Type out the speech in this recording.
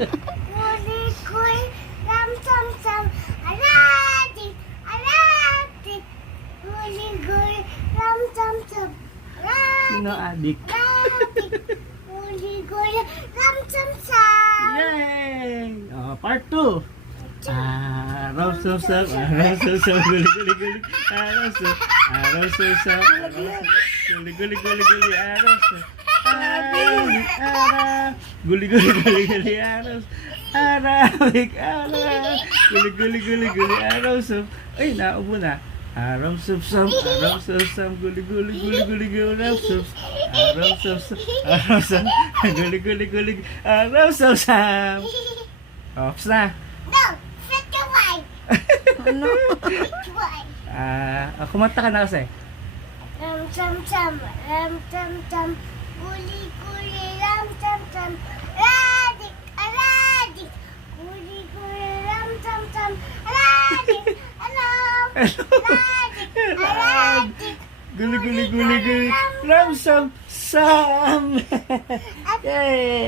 Guli guli ram sam sam aradik aradik. Guli guli ram sam sam Sino adik? aradik. Guli guli ram sam sam. Yay! Oh, part 2. Araw susam, guli guli guli, araw susam, guli guli guli guli, araw susam, guli guli guli guli, araw, arawik, araw, guli guli guli guli, araw susam. Ay, naubo na. Araw susam, guli guli guli guli guli, araw susam, araw susam, guli guli guli, araw susam. Off na. No, 51. Ano? 51. Kumanta ka na kasi. Ram sam sam, guli guli ram sam sam, aradik aradik, guli guli ram sam sam, aradik, aradik, aradik, Guli guli guli guli. Ram sam sam. Yay!